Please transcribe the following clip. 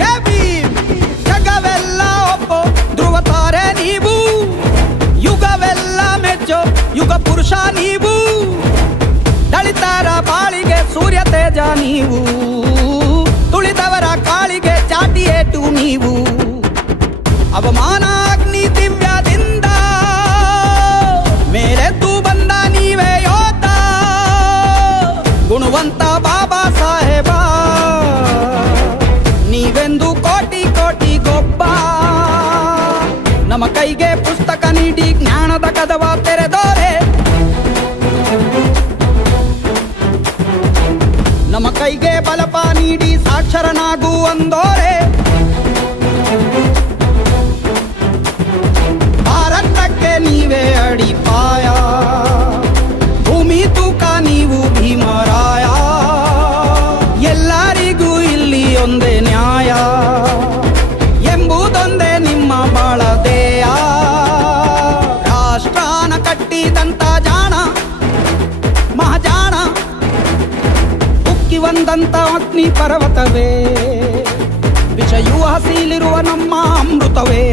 ಜೈ ಭೀಮ್. ಜಗವೆಲ್ಲ ಒಪ್ಪೋ ಧ್ರುವ ತಾರೆ ನೀವು, ಯುಗವೆಲ್ಲ ಮೆಚ್ಚೋ ಯುಗ ಪುರುಷ ನೀವು, ದಳಿತರ ಬಾಳಿಗೆ ಸೂರ್ಯ ತೇಜ ನೀವು, ತುಳಿದವರ ಕಾಳಿಗೆ ಚಾಟಿ ಏಟು ನೀವು. ಅವಮಾನ ಅಗ್ನಿ ದಿವ್ಯದಿಂದ ಮೇಲೆದ್ದು ಬಂದ ನೀವೇ ಯೋಧ, ಗುಣವಂತ ಬಾಬಾ ಸಾಹೇಬ ನೀವೆಂದು ಕೋಟಿ ಕೋಟಿ ಗೊಬ್ಬ. ನಮ್ಮ ಕೈಗೆ ಪುಸ್ತಕ ನೀಡಿ ಜ್ಞಾನದ ಕದವ ತೆರೆದೋರೆ, ನಮ್ಮ ಕೈಗೆ ಬಲಪ ನೀಡಿ ಸಾಕ್ಷರನಾಗು ಅಂದೋರೆ. ಭಾರತಕ್ಕೆ ನೀವೇ ಅಡಿಪಾಯ, ಭೂಮಿ ತೂಕ ನೀವು ಭೀಮರಾಯ. ಎಲ್ಲರಿಗೂ ಇಲ್ಲಿ ಒಂದೇ ನ್ಯಾಯ ಎಂಬುದೊಂದೇ ನಿಮ್ಮ ಬಾಳದೇಯ. ರಾಷ್ಟ್ರಾನ ಕಟ್ಟಿದಂತ ಜಾಣ ಮಹಾಜಾಣ, ಉಕ್ಕಿ ಒಂದಂತ ಅಗ್ನಿ ಪರ್ವತವೇ, ವಿಷಯೂ ಹಸಿಲಿರುವ ನಮ್ಮ ಅಮೃತವೇ.